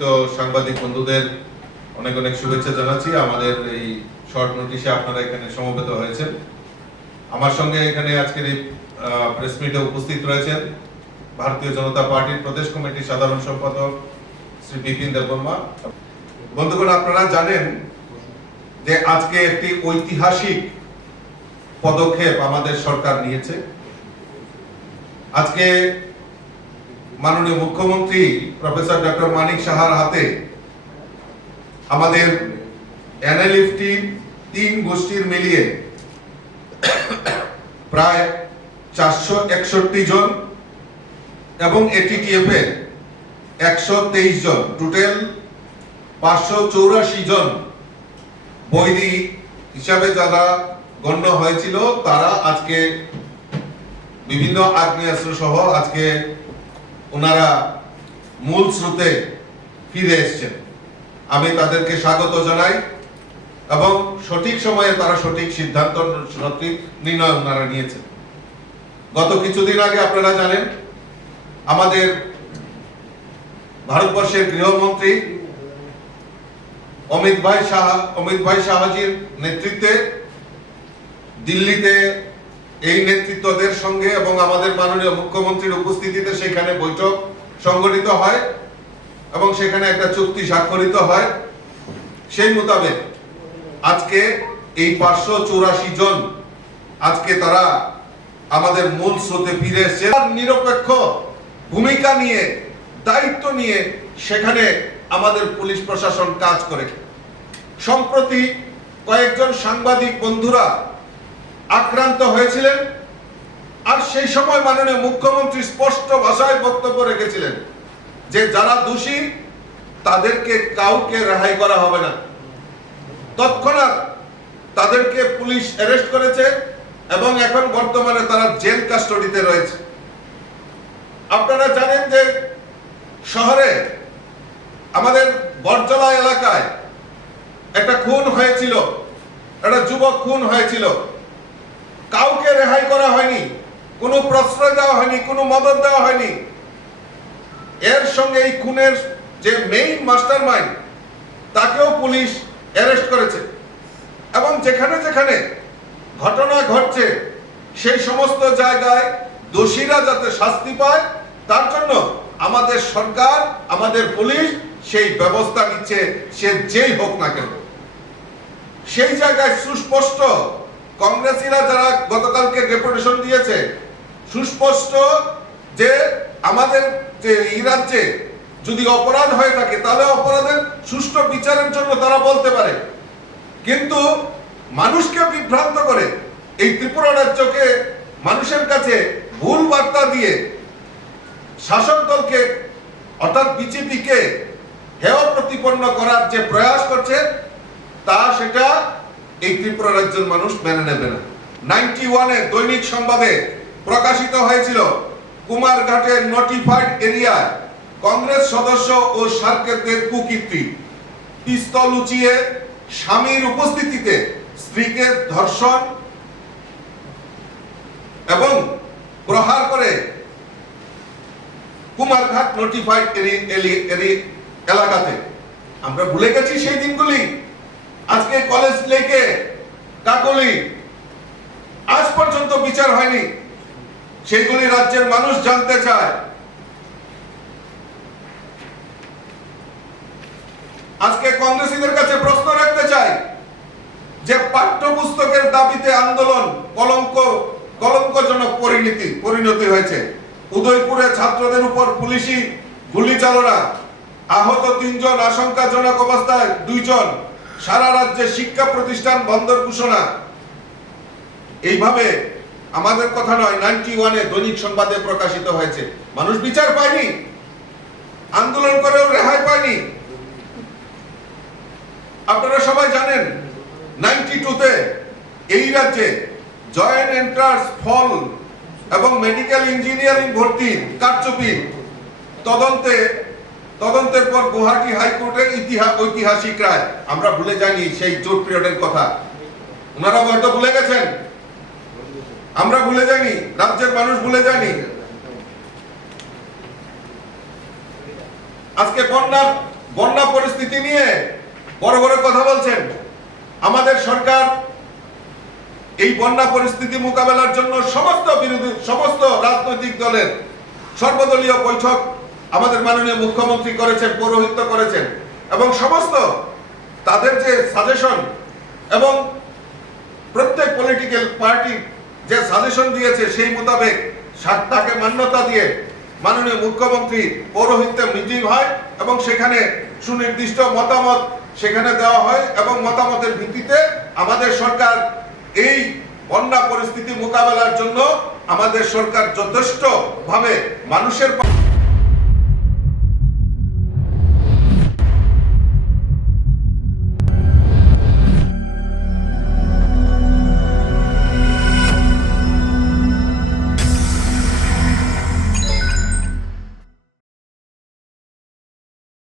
উপস্থিত সাংবাদিক বন্ধুদের অনেক অনেক শুভেচ্ছা জানাচ্ছি। আমাদের এই শর্ট নোটিশে আপনারা এখানে সমবেত হয়েছেন। আমার সঙ্গে এখানে আজকের এই প্রেস মিটে উপস্থিত রয়েছেন ভারতীয় জনতা পার্টির প্রদেশ কমিটির সাধারণ সম্পাদক শ্রী বিপিন দেববর্মা। বন্ধুগণ, আপনারা জানেন যে আজকে একটি ঐতিহাসিক পদক্ষেপ আমাদের সরকার নিয়েছে। আজকে মাননীয় মুখ্যমন্ত্রী প্রফেসর ডক্টর মানিক সাহার হাতে আমাদের এনএলএফটি 3 গোষ্ঠীর মিলিয়ে প্রায় 461 জন এবং এটিটিএফ এর 123 জন, টোটাল 584 জন বৈরী হিসাবে যারা গণ্য হয়েছিল তারা আজকে বিভিন্ন আগ্নেয়াস্ত্র সহ আজকে ওনারা মূল স্রোতে ফিরে এসেছেন। আমি তাদেরকে স্বাগত জানাই এবং সঠিক সময়ে তারা সঠিক সিদ্ধান্ত, সঠিক নির্ণয় ওনারা নিয়েছেন। গত কিছুদিন আগে আপনারা জানেন আমাদের ভারতবর্ষের গৃহমন্ত্রী অমিত ভাই শাহজির নেতৃত্বে দিল্লিতে এই নেতৃত্বদের সঙ্গে এবং আমাদের মাননীয় মুখ্যমন্ত্রীর উপস্থিতিতে সেখানে বৈঠক সংগঠিত হয় এবং সেখানে একটা চুক্তি স্বাক্ষরিত হয়। সেই মোতাবেক আজকে এই 584 জন আজকে তারা আমাদের মূল স্রোতে ফিরে এসেছে। নিরপেক্ষ ভূমিকা নিয়ে, দায়িত্ব নিয়ে সেখানে আমাদের পুলিশ প্রশাসন কাজ করে। সম্প্রতি কয়েকজন সাংবাদিক বন্ধুরা আক্রান্ত হয়েছিলেন, আর সেই সময় মাননীয় মুখ্যমন্ত্রী স্পষ্ট ভাষায় বক্তব্য রেখেছিলেন যে যারা দোষী তাদেরকে কাউকে রেহাই করা হবে না। তৎক্ষণাৎ তাদেরকে পুলিশ অ্যারেস্ট করেছে এবং এখন বর্তমানে তারা জেল কাস্টডিতে রয়েছে। আপনারা জানেন যে শহরে আমাদের বরজলা এলাকায় একটা খুন হয়েছিল, একটা যুবক খুন হয়েছিল। কাউকে রেহাই করা হয়নি, কোনো প্রশ্রয় দেওয়া হয়নি, কোনো মদত দেওয়া হয়নি। এর সঙ্গে এই খুনের যে মেইন মাস্টারমাইন্ড তাকেও পুলিশ অ্যারেস্ট করেছে এবং যেখানে যেখানে ঘটনা ঘটছে সেই সমস্ত জায়গায় দোষীরা যাতে শাস্তি পায় তার জন্য আমাদের সরকার, আমাদের পুলিশ সেই ব্যবস্থা নিচ্ছে, সে যেই হোক না কেন। সেই জায়গায় সুস্পষ্ট কংগ্রেসীরা যারা গতকালকে ডেপুটেশন দিয়েছে, সুস্পষ্ট যে আমাদের যে এই রাজ্যে যদি অপরাধ হয়ে থাকে তাহলে অপরাধের সুষ্ঠু বিচারের জন্য তারা বলতে পারে, কিন্তু মানুষকে বিভ্রান্ত করে এই ত্রিপুরা রাজ্যকে মানুষের কাছে ভুল বার্তা দিয়ে শাসক দলকে অর্থাৎ বিজেপিকে হেয় প্রতিপন্ন করার যে প্রয়াস করছে তা সেটা এই ত্রিপুরা রাজ্যের মানুষ মেনে নেবে না। 91-এ দৈনিক সংবাদে প্রকাশিত হয়েছিল কুমারঘাটের নোটিফাইড এরিয়ায় কংগ্রেস সদস্য ও সার্কেলদের কুকীর্তি, পিস্তল উঁচিয়ে স্বামীর উপস্থিতিতে স্ত্রীকে ধর্ষণ এবং প্রহার করে কুমারঘাট নোটিফাইড এলাকাতে। আমরা ভুলে গেছি সেই দিনগুলি। আজকে কলেজ লেকে কাকলি আজ পর্যন্ত বিচার হয়নি, সেইগুলি রাজ্যের মানুষ জানতে চায়। আজকে কংগ্রেসীদের কাছে প্রশ্ন রাখতে চাই যে পাঠ্যপুস্তকের দাবিতে আন্দোলন কলঙ্কজনক পরিণতি হয়েছে। উদয়পুরে ছাত্রদের উপর পুলিশি গুলি চালনা, আহত 3 জন, আশঙ্কাজনক অবস্থায় 2 জন, সারা রাজ্যে শিক্ষা প্রতিষ্ঠান বন্ধের ঘোষণা। এইভাবে আমাদের কথা নয়, 91-এ দৈনিক সংবাদে প্রকাশিত হয়েছে। মানুষ বিচার পায়নি, আন্দোলন করেও রেহাই পায়নি। আপনারা সবাই জানেন 92-তে এই রাজ্যে জয়েন্ট এন্ট্রান্স ফল এবং মেডিকেল ইঞ্জিনিয়ারিং ভর্তির কারচুপি তদন্তের পর গুয়াহাটি হাইকোর্টের ঐতিহাসিক রায়। আমরা ভুলে যাইনি সেই জোট পিরিয়ডের কথা, ওনারা হয়তো ভুলে গেছেন, আমরা ভুলে যাইনি, রাজ্যের মানুষ ভুলে যায়নি। আজকে বন্যার বন্যা পরিস্থিতি নিয়ে বড় বড় কথা বলছেন। আমাদের সরকার এই বন্যা পরিস্থিতি মোকাবেলার জন্য সমস্ত রাজনৈতিক দলের সর্বদলীয় বৈঠক আমাদের মাননীয় মুখ্যমন্ত্রী করেছেন, পৌরোহিত্য করেছেন, এবং সমস্ত তাদের যে সাজেশন এবং প্রত্যেক পলিটিক্যাল পার্টি যে সাজেশন দিয়েছে সেই মোতাবেক তাকে মান্যতা দিয়ে মাননীয় মুখ্যমন্ত্রী পৌরোহিত্যে মিটিং হয় এবং সেখানে সুনির্দিষ্ট মতামত সেখানে দেওয়া হয় এবং মতামতের ভিত্তিতে আমাদের সরকার এই বন্যা পরিস্থিতি মোকাবেলার জন্য আমাদের সরকার যথেষ্টভাবে মানুষের